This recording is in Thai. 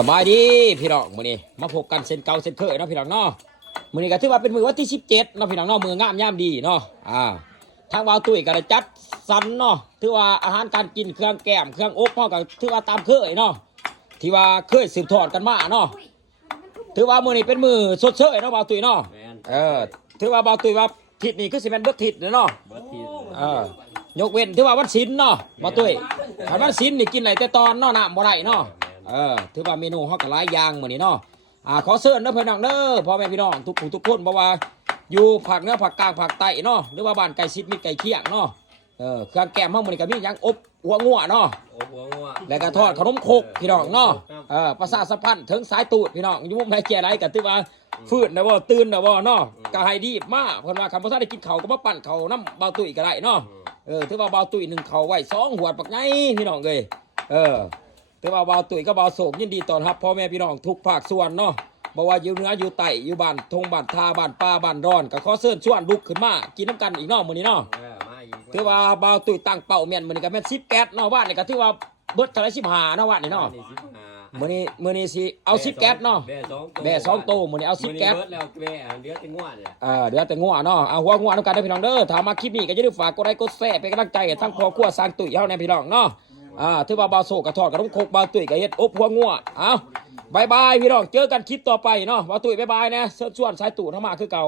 สบายดีพี่น้องมื้อนี้มาพบกันเส้นเก่าเส้นเคยเนาะพี่น้องเนาะมื้อนี้ก็ถือว่าเป็นมื้อวันที่17เนาะพี่น้องเนาะมื้องามยามดีเนาะทางวาวตุ้ยก็ได้จัดสรรเนาะถือว่าอาหารการกินเครื่องแกมเครื่องอบเฮาก็ถือว่าตามเคยเนาะที่ว่าเคยสืบทอดกันมาเนาะถือว่ามื้อนี้เป็นมื้อสดเชยเนาะวาวตุ้ยเนาะถือว่าวาวตุ้ยว่าทิศนี้คือสิแม่นเบิดทิศเนาะยกเว้นถือว่าวันศีลเนาะวาวตุ้ยถ้าวันศีลนี่กินไหนแต่ตอนเนาะน้ำบ่ได้เนาะถือว่าเมนูเฮาก็หลายอย่างมื้อนี้เนาะขอเชิญเด้อพี่น้องเด้อพ่อแม่พี่น้องทุกคนบ่ว่าอยู่ภาคเหนือภาคกลางภาคใต้เนาะหรือว่าบ้านไกลชิดมิตรไกลเคียงเนาะเครื่องแกงเฮามื้อนี้ก็มีหยังอบหัวงัวเนาะแล้วก็ทอดขนมครกพี่น้องเนาะประชาสัมพันธ์ถึงสายตูดพี่น้องอยู่มุมไหนแก่ไหนก็ถือว่าฟื้นนะบ่ตื่นนะบ่เนาะก็ให้ดีมาเพิ่นว่าคันบ่ทันได้กินข้าวก็มาปั่นข้าวนำเบาตุ้ยก็ได้เนาะถือว่าเบาตุ้ย1ข้าวไว้2หวดบักใหญ่พี่น้องเอ้ยถือว่าเบาตุ้ยก็เบาโศกยินดีต้อนรับพ่อแม่พี่น้องทุกภาคส่วนเนาะบ่ว่าอยู่เหนืออยู่ใต้อยู่บ้านทงบ้านทาบ้านป่าบ้านร้อนก็ขอเชิญชวนลุกขึ้นมากินน้ำกันอีกเนาะมื้อนี้เนาะถือว่าเบาตุ้ยตั้งเป้าแม่นมื้อนี้ก็แม่น10แก๊สเนาะบ้านนี่ก็ถือว่าเบิดเท่าไหร่15เนาะบ้านนี่เนาะมื้อนี้สิเอา10แก๊สเนาะแบ่2โตมื้อนี้เอา10แก๊สแล้วแบ่เดือดแต่งัวเนี่ยเดือดแต่งัวเนาะเอาหัวงัวนำกันเด้อพี่น้องเด้อถ้ามาคลิปนี้ก็อย่าลืมฝากกดไลค์กดแชร์เป็นกำลังใจให้ทั้งครอบครัวสร้างตุ้ยเฮาแน่พี่น้องเนาะถือว่าเบาโศกกระทอดกระทงโคกเบาตุ้ยก็เฮ็ดอบหัวงัวเอาบายบายพี่น้องเจอกันคลิปต่อไปเนาะเบาตุ้ยบายบายนะเชิญชวนสายตู่เข้ามาคือเก่า